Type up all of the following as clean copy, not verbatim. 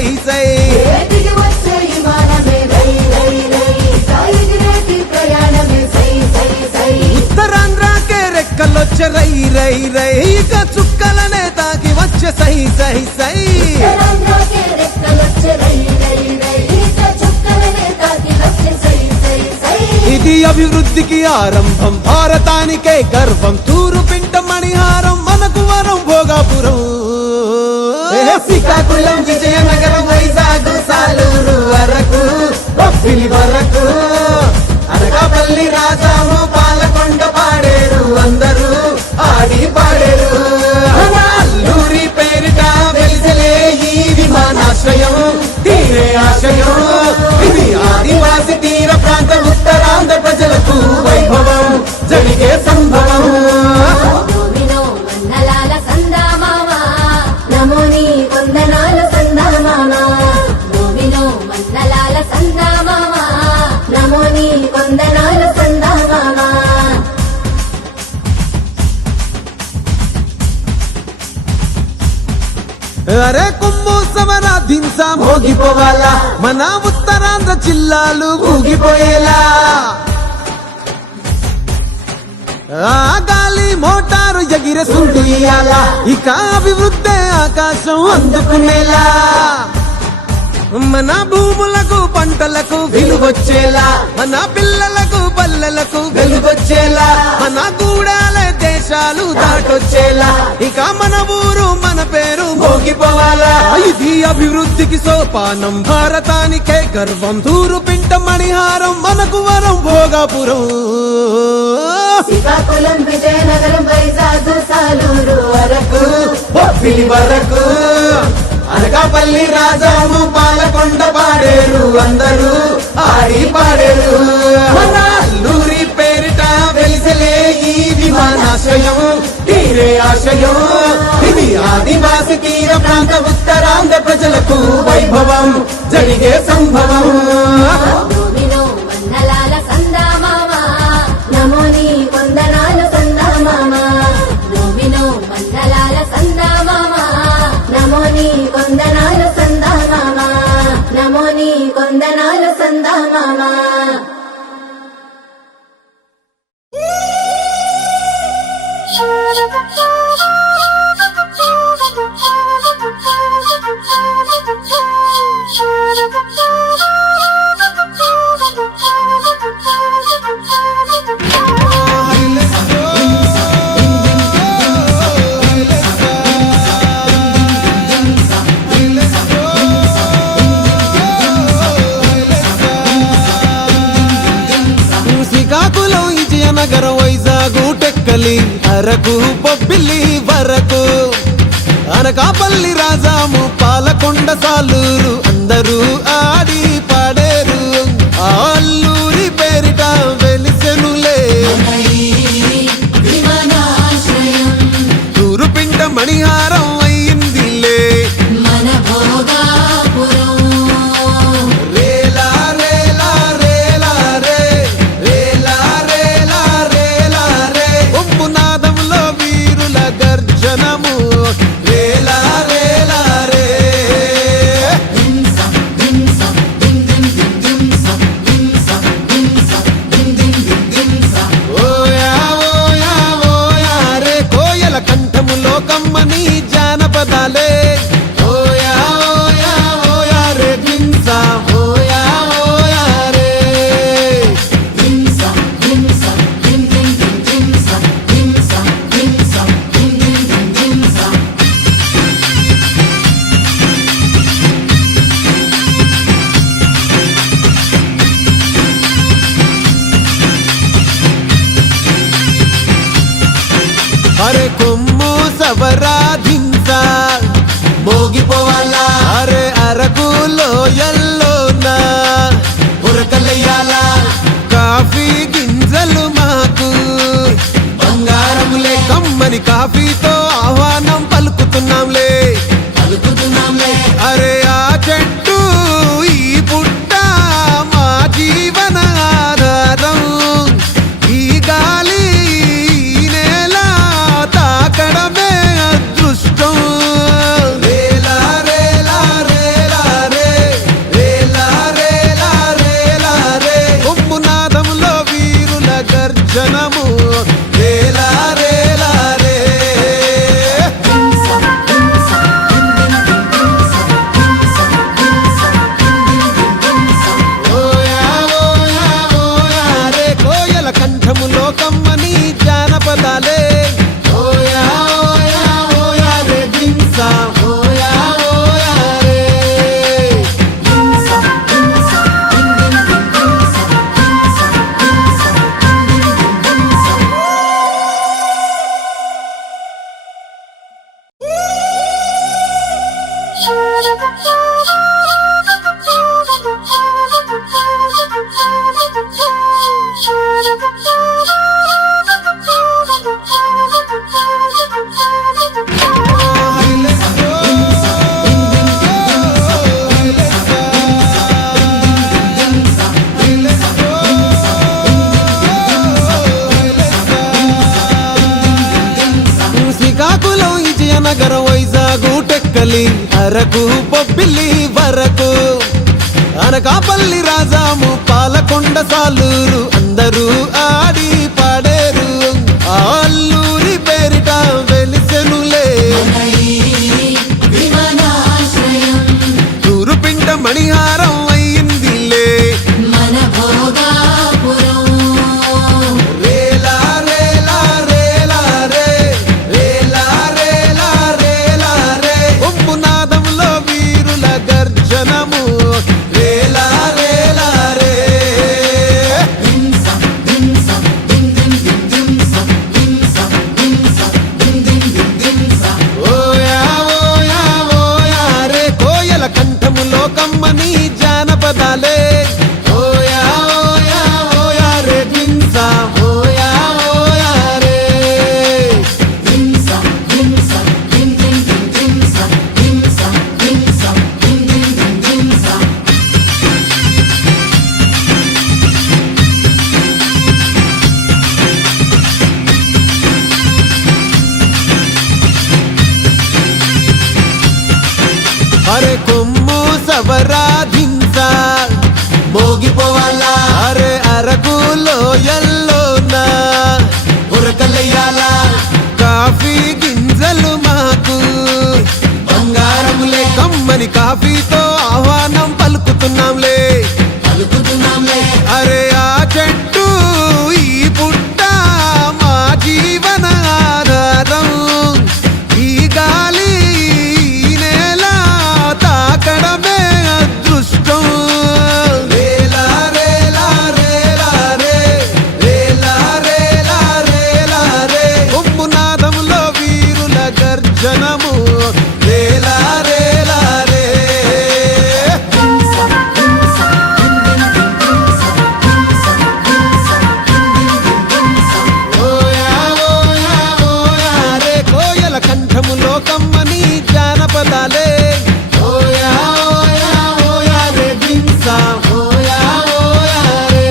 సై సై ఉత్తరాంధ్రకే రెక్కలొచ్చే రై రై రై ఇక చుక్కలనే తాకి వచ్చే సై సై సై ఇది అభివృద్ధికి ఆరంభం భారతానికే గర్వం తూరు పింట మణిహారం మనకు వరం భోగాపురం శ్రీకాకుళం విజయనగరం వైజాగ్ సాలూరు వరకు బొబ్బిలి వరకు అనకాపల్లి రాజాము పాలకొండ పాడేరు అందరూ ఆడి పాడేరు అల్లూరి పేరిట వెలిసలే ఈ విమానాశ్రయం తీరే ఆశయం ఇది ఆదివాసి తీర ప్రాంత ఉత్తరాంధ్ర ప్రజలకు వైభవం జరిగే సంభవం అరే కుమ్ము సమరా దింసా మోగిపోవాలా మన ఉత్తరాంధ్ర జిల్లాలు ఊగిపోయేలా ఆ గాలి మోటారు ఎగిరే సుండు ఇయ్యాలా ఇక అభివృద్ధి ఆకాశం అందుకునేలా మన భూములకు పంటలకు విలువచ్చేలా మన పిల్లలకు పల్లెలకు వెలుగొచ్చేలా మన గూడాల దేశాలు దాటొచ్చేలా ఇక మన ఊరు మన పేరు మోగిపోవాలా ఇది అభివృద్ధికి సోపానం భారతానికే గర్వం తూరు పింట మణిహారం మనకు వరం భోగాపురం శ్రీకాకుళం విజయనగరం వైజాగ్ సాలూరు వరకు బొబ్బిలి వరకు అనకాపల్లి రాజాము పాలకొండ పాడేరు అందరూ ఆడి పాడేరు అల్లూరి పేరిట వెలిసలే ఈ విమానాశ్రయం తీరే ఆశయం ఇది ఆదివాసి తీర ప్రాంత ఉత్తరాంధ్ర ప్రజలకు వైభవం జరిగే సంభవం కొందనాలు సందా మామా నగరం వైజాగు టెక్కలి అరకు బొబ్బిలి వరకు అనకాపల్లి రాజాము పాలకొండ సాలూరు అందరూ ఆడి పాడేరు అల్లూరి పేరిట వెలిసెనులే తూరు పింట మణిహారం అయ్యిందిలే అరే కొమ్ము సవరాధింసా మోగిపోవాలా అరే అరకులో ఎల్లోనా ఉరకలయ్యాలా కాఫీ గింజలు మాకు బంగారములే కమ్మని కాఫీతో ఆహ్వానం పలుకుతున్నాంలే అరే ఆ చెట్టు ఈ పుట్ట మా జీవన ఆధారం ఈ గాలి ఈ నేల తాకడమే విజయనగరం వైజాగు టెక్కలి అరకు బొబ్బిలి వరకు అనకాపల్లి రాజాము పాలకొండ సాలూరు అందరూ ఆడి పాడేరు ఆ అల్లూరి పేరిట వెలిసెనులే తూరుపింట మణిహారం అయ్యిందిలే మన భోగాపురం రేలా రేలా రేలా రే రేలా రేలా రేలా రే ఉమ్మునాదంలో వీరుల గర్జనము రేలా రేలా రే ఓయా ఓయా ఓయా రే కోయల కంఠములో కమ్మని జానపదాలే ఓయా ఓయా ఓయా రే దింసా ఓయా ఓయా రే అరే కొమ్ము సవరాధింసా మోగిపోవాలా అరే అరకులో ఎల్లోనా ఉరకలయ్యాలా కాఫీ గింజలు మాకు బంగారములే కమ్మని కాఫీతో ఆహ్వానం పలుకుతున్నాంలే అరే ఆ చెట్టు ఈ పుట్ట మా జీవన ఆధారం ఈ గాలి ఈ నేల తాకడమే అదృష్టం రేలా రేలా రేలా రే రేలా రేలా రేలా రే ఉమ్మునాదంలో వీరుల గర్జనము రేలా రేలా రే ఓయా ఓయా ఓయా రే కోయల కంఠములో కమ్మని జానపదాలే ఓయా ఓయా ఓయా రే దింసా ఓయా ఓయా రే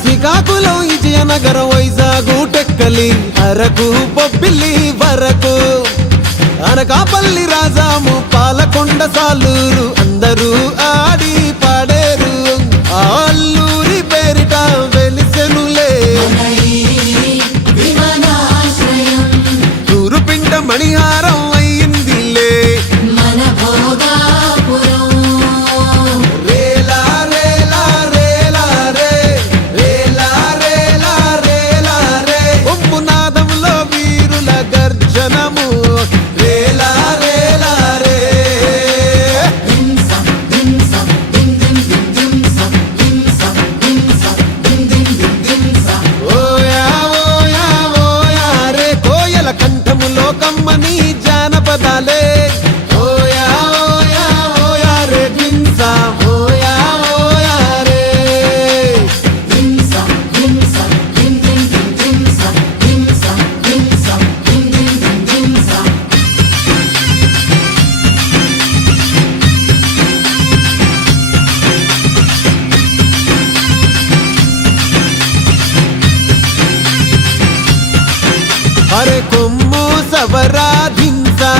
శ్రీకాకుళం విజయనగరం వైజాగు టెక్కలి అరకు బొబ్బిలి వరకు అనకాపల్లి రాజాము పాలకొండ సాలూరు అందరూ ఆడి పాడేరు ఆ అల్లూరి పేరిట వెలిసెనులే తూరుపింట మణిహారం అయ్యిందిలే మన భోగాపురం రేలా రేలా రేలా రే రేలా రేలా రేలా రే ఉమ్మునాదంలో వీరుల గర్జనము రేలా రేలా రే ఓయా ఓయా ఓయా రే కోయల కంఠములో కమ్మని జానపదాలే ఓయా ఓయా ఓయా రే దింసా ఓయా ఓయా రే అరే కొమ్ము సవరాధింసా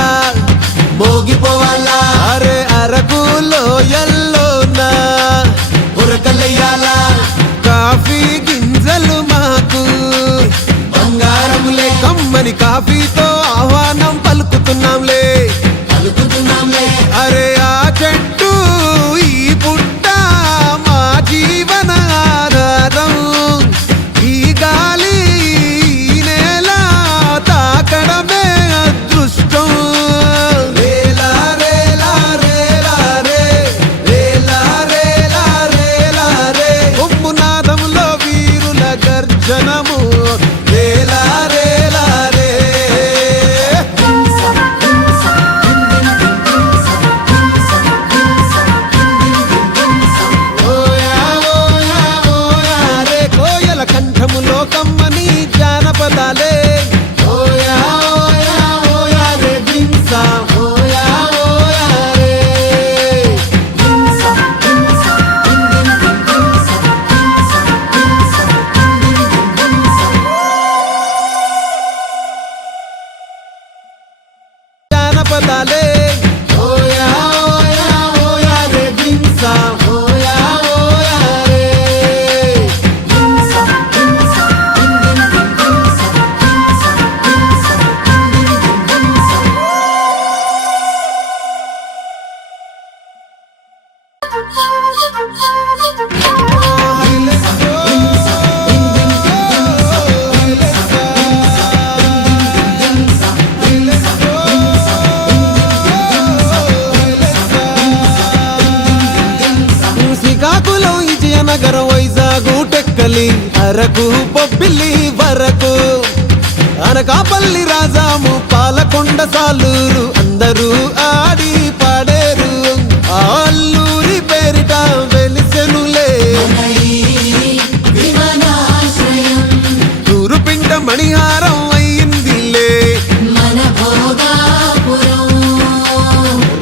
జానపదాలే ఓయా ఓయా ఓయా రే దింసా ఓయా ఓయా రే దింసా దింసా దిం దిం దిం దింసా దింసా దింసా దిం దిం దిం దింసా శ్రీకాకుళం విజయనగరం వైజాగు టెక్కలి అరకు బొబ్బిలి వరకు అనకాపల్లి రాజాము పాలకొండ సాలూరు అందరూ ఆడి పాడేరు అల్లూరి పేరిట వెలిసెనులే విమానాశ్రయం తూరుపిండ మణిహారం అయ్యిందిలే మన భోగాపురం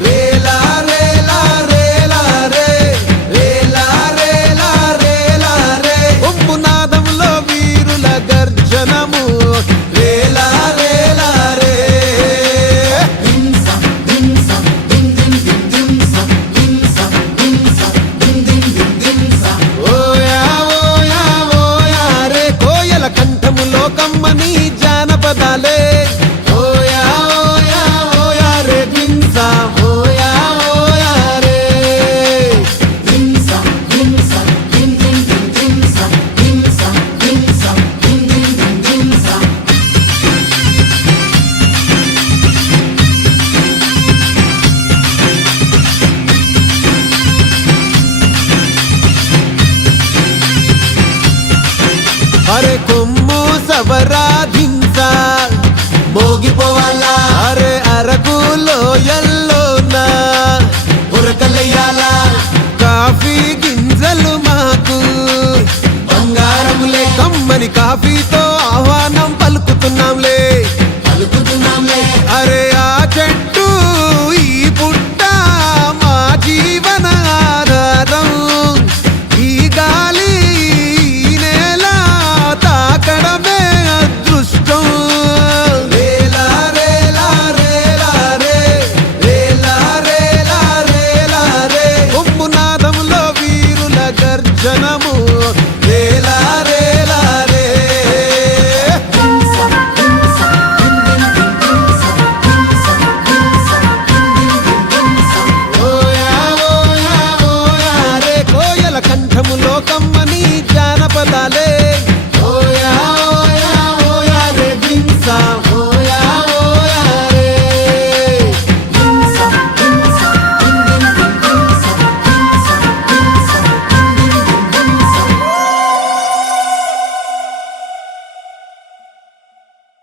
రేలా రేలా రేలా రే రేలా రేలా రేలా రే ఒంపునాదంలో వీరుల గర్జనము రేలా రేలా రే దింసా దింసా దిం దిం దిం దింసా దింసా దింసా దిం దిం దిం దింసా ఓయా ఓయా ఓయా రే కోయల కంఠములో కమ్మని జానపదాలే ఓయా ఓయా ఓయా రే దింసా ఓయా ఓయా రే దింసా దింసా దిం దిం దిం దింసా దింసా దింసా దిం దిం దిం దింసా అరే కొమ్ము సబరాధింసా మోగిపోవాలా అరే అరకులో ఎల్లోనా ఉరకలయ్యాలా కాఫీ గింజలు మాకు బంగారములే కమ్మని కాఫీతో ఆహ్వానం పలుకుతున్నాంలే పలుకుతున్నాంలే అరే ఆ చెట్టు ఈ పుట్ట మా జీవన ఆధారం ఈ గాలి ఈ నేల తాకడమే అదృష్టం రేలా రేలా రేలా రే రేలా రేలా రేలా రే ఒంపునాదంలో వీరుల గర్జనము రేలా రేలా రే దింసా దింసా దిం దిం దిం దింసా దింసా దింసా దిం దిం దిం దింసా ఓయా ఓయా ఓయా రే కోయల కంఠములో కమ్మని జానపదాలే